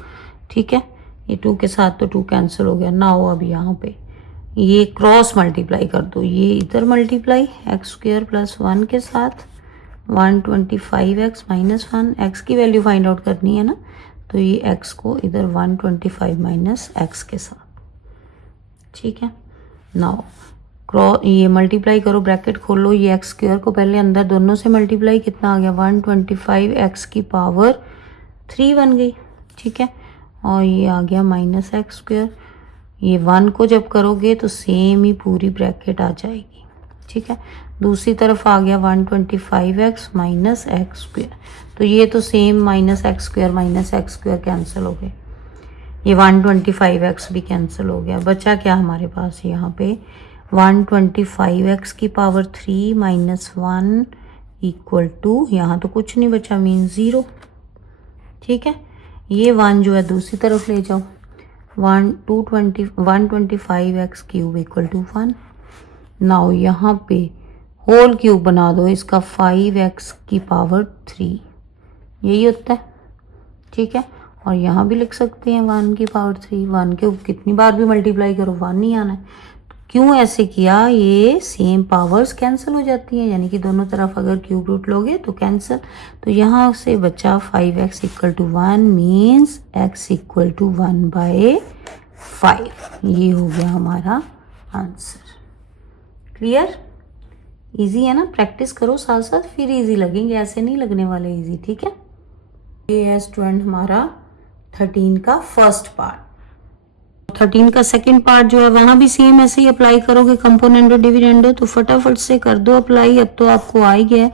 ठीक है, ये 2 के साथ तो 2 कैंसिल हो गया। नाउ अब यहाँ पे ये क्रॉस मल्टीप्लाई कर दो, ये इधर मल्टीप्लाई एक्स स्क्वायर प्लस 1 के साथ 125x माइनस 1, एक्स की वैल्यू फाइंड आउट करनी है ना, तो ये x को इधर 125 माइनस एक्स के साथ। ठीक है, नाउ ये मल्टीप्लाई करो, ब्रैकेट खोलो, ये एक्स स्क्वायर को पहले अंदर दोनों से मल्टीप्लाई, कितना आ गया 125x की पावर 3 बन गई। ठीक है, और ये आ गया माइनस एक्स स्क्वायर, ये 1 को जब करोगे तो सेम ही पूरी ब्रैकेट आ जाएगी। ठीक है, दूसरी तरफ आ गया 125x माइनस एक्स स्क्वायर, तो ये तो same minus x square cancel हो गए, ये 125x भी कैंसिल हो गया। बचा क्या हमारे पास यहाँ पे 125x की पावर 3 माइनस 1 इक्वल टू, यहाँ तो कुछ नहीं बचा, मीन 0। ठीक है, ये 1 जो है दूसरी तरफ ले जाओ, 125x cube equal to 1। Now यहाँ पे होल क्यूब बना दो इसका 5x की पावर 3, यही होता है। ठीक है, और यहाँ भी लिख सकते हैं 1 की पावर 3, 1 के कितनी बार भी मल्टीप्लाई करो 1 नहीं आना है। क्यों ऐसे किया, ये सेम पावर्स कैंसिल हो जाती हैं, यानी कि दोनों तरफ अगर क्यूब रूट लोगे तो कैंसिल। तो यहाँ से बचा 5x equal to 1 means x equal to 1/5, ये हो गया हमारा आंसर। क्लियर? इजी है ना? प्रैक्टिस करो साथ साथ, फिर इजी लगेंगे, ऐसे नहीं लगने वाले इजी। ठीक है, ये है स्टूडेंट हमारा 13 का फर्स्ट पार्ट। 13 का सेकंड पार्ट जो है वहां भी सेम ऐसे ही अप्लाई करोगे, कंपोनेंडो डिविडेंडो, तो फटाफट से कर दो अप्लाई। अब तो आपको आ ही गया है।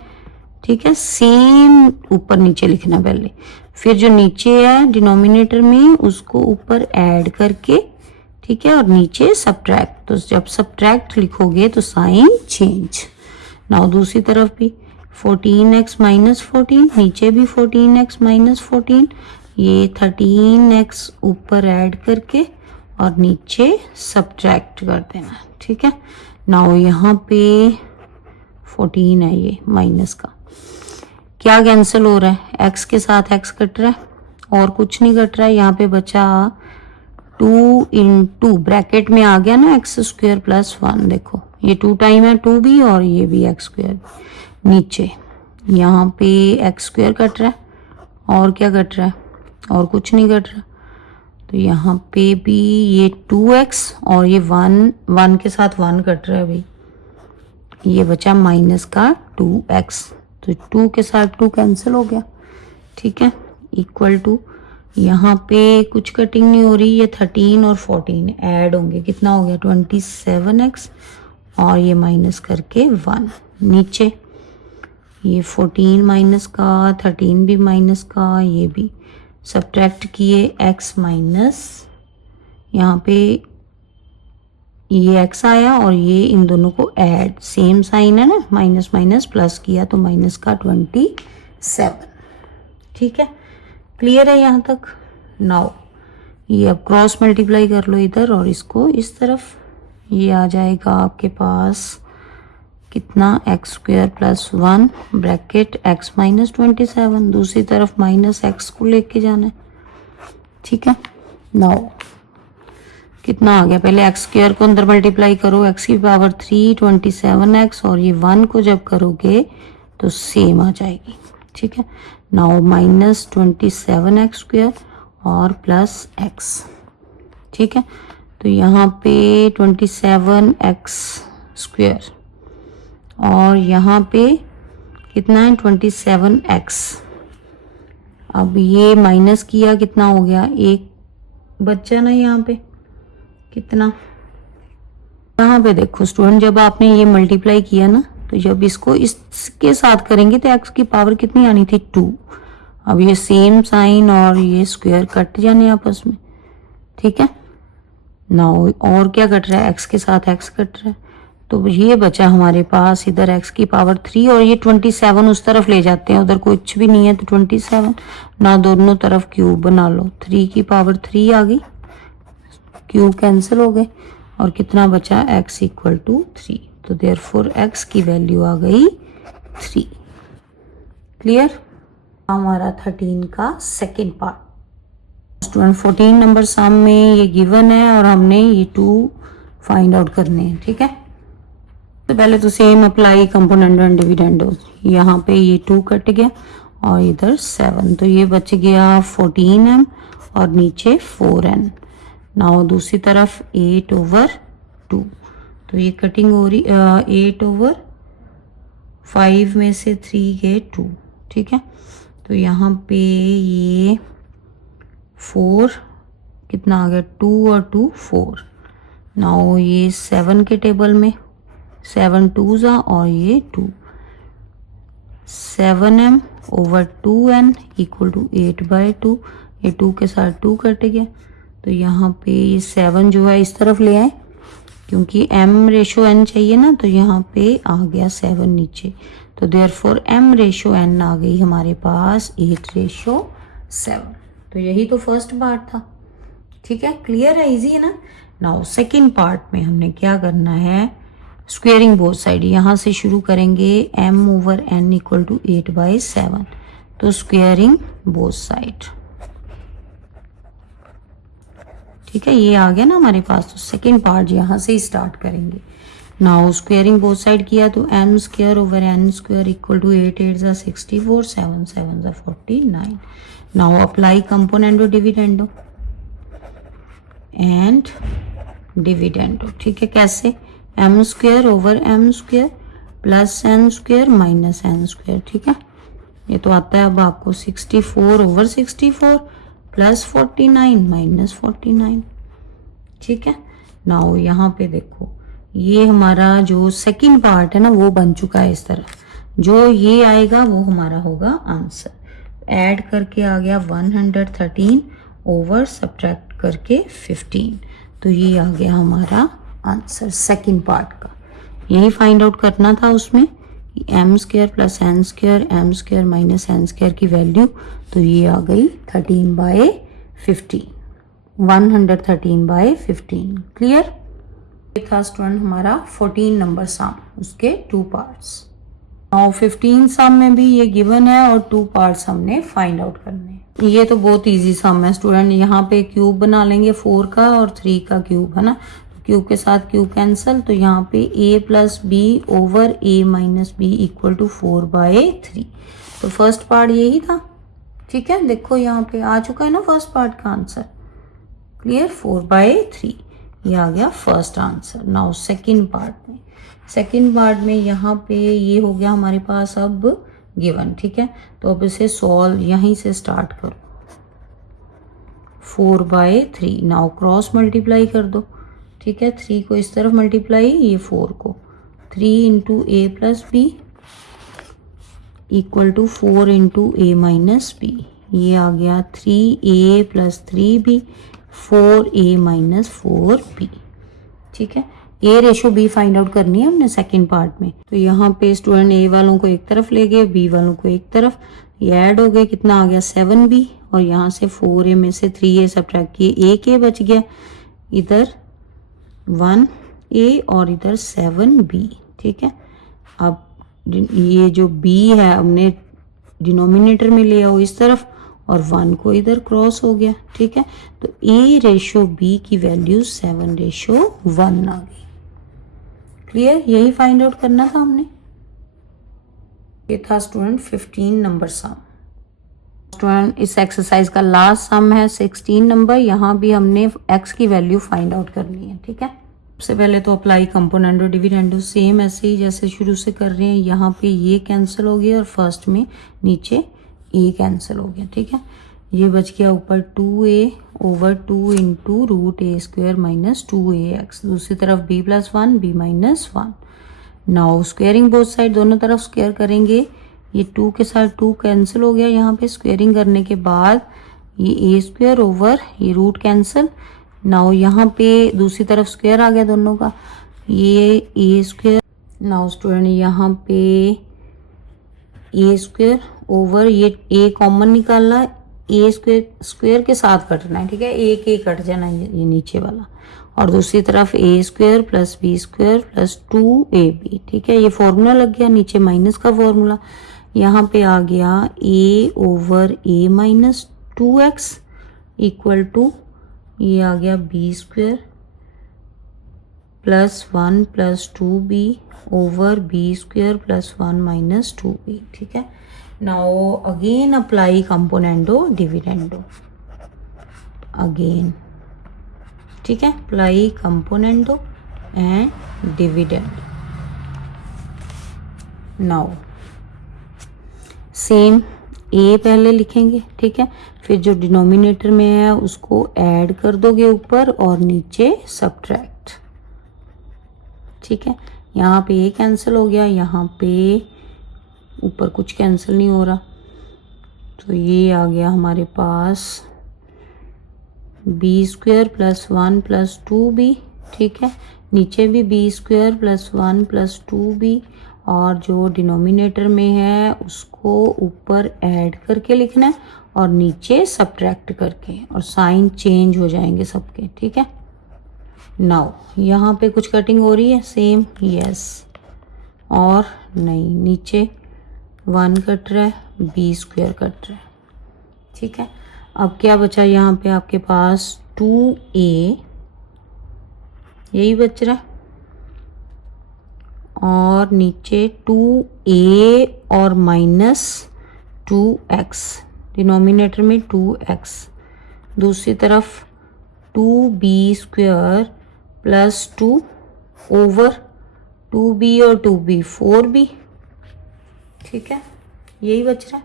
ठीक है, सेम ऊपर नीचे लिखना पहले, फिर जो नीचे है डिनोमिनेटर में उसको ऊपर ऐड करके, ठीक है, और नीचे सब्ट्रैक्ट। तो जब सब्ट्रैक्ट लिखोगे तो साइन चेंज। नाउ दूसरी तरफ भी 14x माइनस 14, नीचे भी 14x माइनस 14, ये 13x ऊपर ऐड करके और नीचे सब्ट्रैक्ट कर देना। ठीक है, नाउ यहाँ पे 14 है ये माइनस का, क्या कैंसिल हो रहा है, x के साथ x कट रहा है और कुछ नहीं कट रहा है। यहाँ पे बचा 2 इंटू ब्रैकेट में आ गया ना एक्स स्क्वायर प्लस 1, देखो ये 2 टाइम है 2 भी और ये भी एक्स स्क्वायर। नीचे यहाँ पे एक्स स्क्वायर कट रहा है और क्या कट रहा है, और कुछ नहीं कट रहा। तो यहाँ पे भी ये 2x और ये 1 के साथ 1 कट रहा है भाई, ये बचा माइनस का 2x, तो 2 के साथ 2 कैंसिल हो गया। ठीक है, इक्वल टू यहाँ पे कुछ कटिंग नहीं हो रही, ये 13 और 14 ऐड होंगे, कितना हो गया 27x और ये माइनस करके 1। नीचे ये 14 माइनस का, 13 भी माइनस का, ये भी सब्ट्रैक्ट किए x माइनस, यहाँ पे ये x आया और ये इन दोनों को ऐड, सेम साइन है ना, माइनस माइनस प्लस किया तो माइनस का 27। ठीक है, क्लियर है यहाँ तक? नाउ ये अब क्रॉस मल्टीप्लाई कर लो इधर और इसको इस तरफ, ये आ जाएगा आपके पास कितना x square plus 1 bracket x minus 27, दूसरी तरफ माइनस x को लेके जाना है। ठीक है, नाउ कितना आ गया, पहले एक्स स्क्वायर को अंदर मल्टीप्लाई करो, x की पावर 3 27x और ये 1 को जब करोगे तो सेम आ जाएगी। ठीक है, नाउ माइनस 27x स्क्वायर और प्लस x। ठीक है, तो यहाँ पे 27x स्क्वायर और यहाँ पे कितना है 27x। अब ये माइनस किया, कितना हो गया, 1 बच्चा ना यहाँ पे, कितना, यहाँ पे देखो स्टूडेंट, जब आपने ये मल्टीप्लाई किया ना, तो जब इसको इसके साथ करेंगे तो x की पावर कितनी आनी थी 2, अब ये सेम साइन और ये स्क्वायर कट जाने आपस में, ठीक है। नाउ और क्या कट रहा है, एक्स के साथ एक्स कट रहा है, तो ये बचा हमारे पास इधर एक्स की पावर 3 और ये 27 उस तरफ ले जाते हैं, उधर कुछ भी नहीं है तो 27 ना, दोनों तरफ क्यूब बना लो, 3 की पावर 3 आ गई, क्यूब कैंसिल हो गए और कितना बचा x इक्वल टू 3, तो देयरफॉर x की वैल्यू आ गई 3। क्लियर। हमारा 13 का सेकेंड पार्ट। स्टूडेंट 14 नंबर सम में ये गिवन है और हमने ये 2 फाइंड आउट करने हैं, ठीक है। तो पहले तो same apply component and dividend, यहाँ पे ये 2 कट गया और इधर 7, तो ये बच गया 14m और नीचे 4n। नाउ दूसरी तरफ 8/2, तो ये कटिंग हो रही 8/5 में से 3 गए 2, ठीक है। तो यहाँ पे ये 4 कितना आ गया, 2 और 2 4। नाउ ये 7 के टेबल में 7 2s और ये 2, 7m/2n इक्वल टू 8/2, ये 2 के साथ 2 कट गया, तो यहाँ पे ये 7 जो है इस तरफ ले आए क्योंकि m/n चाहिए ना, तो यहाँ पे आ गया 7 नीचे, तो देयरफॉर m/n आ गई हमारे पास 8/7। तो यही तो फर्स्ट पार्ट था, ठीक है। क्लियर है, इजी है ना। नाउ सेकेंड पार्ट में हमने क्या करना है, स्क्वेयरिंग बोथ साइड, यहाँ से शुरू करेंगे m/n इक्वल टू 8/7, तो स्क्वेयरिंग बोथ साइड, ठीक है। ये आ गया ना हमारे पास, तो सेकेंड पार्ट यहाँ से ही स्टार्ट करेंगे। नाउ स्क्वेयरिंग बोथ साइड किया तो m² equal to 8 8 64, 7 7 49। Now apply componendo dividendo and dividendo, ठीक है। कैसे, m² plus n² minus n², ठीक है। ये तो आता है अब आपको 64/64 प्लस 49 माइनस 49, ठीक है। नाउ यहाँ पे देखो, ये हमारा जो सेकंड पार्ट है ना वो बन चुका है इस तरह, जो ये आएगा वो हमारा होगा आंसर। ऐड करके आ गया 113 ओवर सब्ट्रैक्ट करके 15, तो ये आ गया हमारा आंसर सेकंड पार्ट का। यही फाइंड आउट करना था उसमें, m² plus n² m² minus n² की वैल्यू, तो ये आ गई 13/15, 113/15। क्लियर। ये था स्टूडेंट हमारा 14 नंबर सम, उसके 2 पार्ट्स। और 15 सम में भी ये गिवन है और 2 पार्ट्स हमने फाइंड आउट करने हैं। ये तो बहुत इजी सम है स्टूडेंट, यहाँ पे क्यूब बना लेंगे 4 का और 3 का क्यूब है ना, क्यूब के साथ क्यूब कैंसिल, तो यहाँ पे a plus B over a minus B equal to 4/3। तो फर्स्ट पार्ट यही था, ठीक है। देखो यहाँ पे आ चुका है ना फर्स्ट पार्ट का आंसर। क्लियर, 4/3 ये आ गया first answer. Now second part में यहाँ पे ये हो गया हमारे पास अब गिवन, ठीक है। तो अब इसे सॉल्व यहीं से स्टार्ट करो, 4/3। नाउ क्रॉस मल्टीप्लाई कर दो, ठीक है। 3 को इस तरफ मल्टीप्लाई, ये 4 को, 3 into a plus B equal to 4 into a minus B, ये आ गया 3a plus 3b 4a minus 4b, ठीक है। a ratio b find out करनी है हमने सेकंड पार्ट में, तो यहाँ पे स्टूडेंट a वालों को एक तरफ ले गए, b वालों को एक तरफ, ये ऐड हो गए, कितना आ गया 7b, और यहाँ से 4a में से 3a सब्ट्रैक्ट किए, 1a बच गया, इधर 1a और इधर 7b, ठीक है। अब ये जो b है हमने डिनोमिनेटर में ले आओ इस तरफ और 1 को इधर क्रॉस हो गया, ठीक है। तो a रेशो b की वैल्यू 7/1 आ गई। क्लियर, यही फाइंड आउट करना था हमने। ये था स्टूडेंट 15 नंबर सम। स्टूडेंट इस एक्सरसाइज का लास्ट सम है 16 नंबर, यहाँ भी हमने x की वैल्यू फाइंड आउट करनी है, ठीक है। सबसे पहले तो अप्लाई कंपोनेंडो डिविडेंडो, सेम ऐसे ही जैसे शुरू से कर रहे हैं। यहाँ पे ये कैंसिल हो गया और फर्स्ट में नीचे a कैंसिल हो गया, ठीक है। ये बच गया ऊपर 2a/2 into √a² minus 2ax, दूसरी तरफ b plus 1 b minus 1। Now squaring both side, दोनों तरफ स्क्वेयर करेंगे ये 2 के साथ 2 कैंसिल हो गया, यहाँ पे स्क्वेयरिंग करने के बाद ये ए स्क्वेयर ओवर ये रूट कैंसिल। नाउ यहाँ पे दूसरी तरफ स्क्वेयर आ गया दोनों का, ये ए स्क्वेयर। नाउ स्टूडेंट यहाँ पे ए स्क्वेयर ओवर ये ए कॉमन निकालना, ए स्क्वेयर के साथ कटना है, ठीक है, एक कट जाना है ये नीचे वाला, और दूसरी तरफ a square plus b square plus 2ab, ठीक है। ये फॉर्मूला लग गया, नीचे माइनस का फॉर्मूला, यहाँ पे आ गया a over a minus 2x equal to ये आ गया b square plus 1 plus 2b over b square plus 1 minus 2b, ठीक है। Now again apply componendo dividendo again, ठीक है, apply componendo and dividend. Now same a पहले लिखेंगे, ठीक है, फिर जो डिनोमिनेटर में है उसको ऐड कर दोगे ऊपर और नीचे सब्ट्रैक्ट, ठीक है। यहाँ पे ए कैंसिल हो गया, यहाँ पे ऊपर कुछ कैंसिल नहीं हो रहा, तो ये आ गया हमारे पास b square plus 1 plus 2b, ठीक है, नीचे भी B square plus 1 plus 2b, और जो डिनोमिनेटर में है उसको ऊपर ऐड करके लिखना है और नीचे सब्ट्रैक्ट करके, और साइन चेंज हो जाएंगे सबके, ठीक है। नाउ यहाँ पे कुछ कटिंग हो रही है सेम, यस, और नहीं, नीचे 1 कट रहा है, बी स्क्वेयर कट रहा है, ठीक है। अब क्या बचा यहाँ पे आपके पास 2a, यही बच रहा है, और नीचे 2a और माइनस 2x, डिनोमिनेटर में 2x, दूसरी तरफ 2b square plus 2 over 2b और 2b 4b, ठीक है, यही बच रहा है।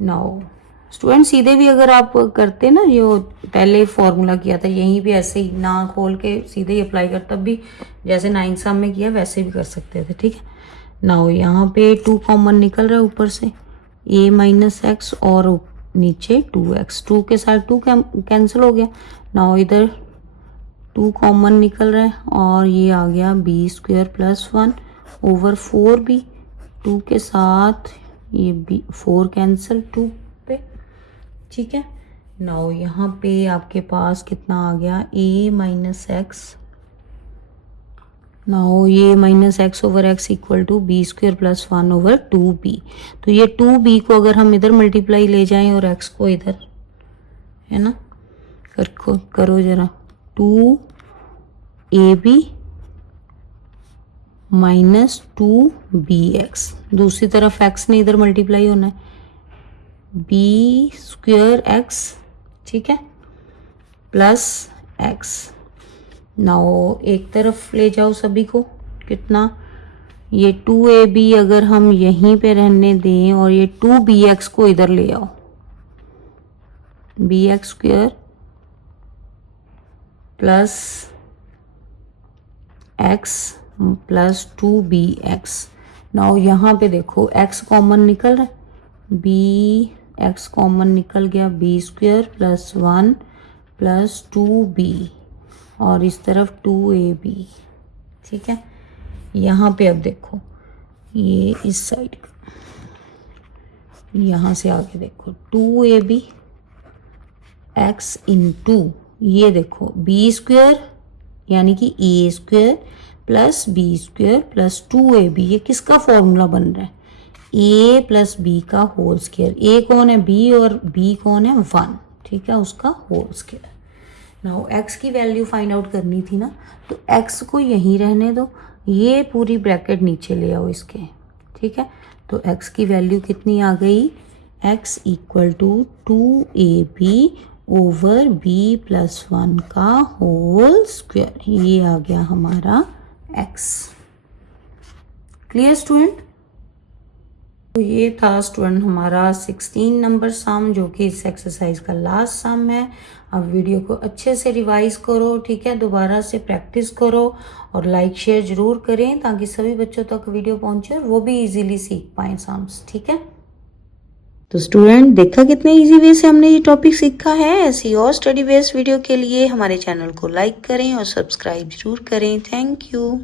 नाउ स्टूडेंट सीधे भी अगर आप करते ना, जो पहले फॉर्मूला किया था यहीं भी ऐसे ही ना खोल के सीधे ही अप्लाई कर, तब भी जैसे 9th सम में किया वैसे भी कर सकते थे, ठीक है। नाउ यहाँ पे 2 कॉमन निकल रहा है ऊपर से, a माइनस एक्स और नीचे 2x, 2 के साथ 2 कैंसिल हो गया। नाउ इधर 2 कॉमन निकल रहा है और ये आ गया b square plus 1 over 4b, 2 के साथ ये b 4 कैंसिल 2 पे, ठीक है। नाउ यहाँ पे आपके पास कितना आ गया, a माइनस एक्स, नाउ ये minus X over X equal to B square plus 1 over 2b, तो ये 2b को अगर हम इधर मल्टीप्लाई ले जाएं और x को इधर, है ना, करो जरा, 2ab माइनस 2bx, दूसरी तरफ x ने इधर मल्टीप्लाई होना है, बी स्क्वेयर एक्स, ठीक है, प्लस एक्स। नाउ एक तरफ ले जाओ सभी को, कितना, ये 2ab अगर हम यहीं पे रहने दें और ये 2bx को इधर ले आओ, bx square plus x plus 2bx। Now यहाँ पे देखो x कॉमन निकल रहा है, x कॉमन निकल गया, b square plus 1 plus 2b, और इस तरफ 2ab, ठीक है। यहाँ पे अब देखो ये इस साइड का, यहाँ से आगे देखो 2ab x इंटू ये देखो बी स्क्वेयर यानी कि a square plus b square plus 2ab, ये किसका फॉर्मूला बन रहा है, a प्लस बी का होल स्क्वायर, a कौन है b और b कौन है 1, ठीक है, उसका होल स्क्वायर। नाउ x की वैल्यू फाइंड आउट करनी थी ना, तो x को यहीं रहने दो, ये पूरी ब्रैकेट नीचे ले आओ इसके, ठीक है। तो x की वैल्यू कितनी आ गई, x equal to 2ab over b plus 1 का होल स्क्वायर, ये आ गया हमारा x। Clear student. तो ये था स्टूडेंट हमारा 16 नंबर सम, जो कि इस एक्सरसाइज का लास्ट सम है। अब वीडियो को अच्छे से रिवाइज करो, ठीक है, दोबारा से प्रैक्टिस करो और लाइक शेयर जरूर करें ताकि सभी बच्चों तक वीडियो पहुंचे और वो भी इजीली सीख पाएं सम्स, ठीक है। तो स्टूडेंट देखा कितने इजी वे से हमने ये टॉपिक सीखा है। ऐसी और स्टडी बेस्ड वीडियो के लिए हमारे चैनल को लाइक करें और सब्सक्राइब जरूर करें। Thank you.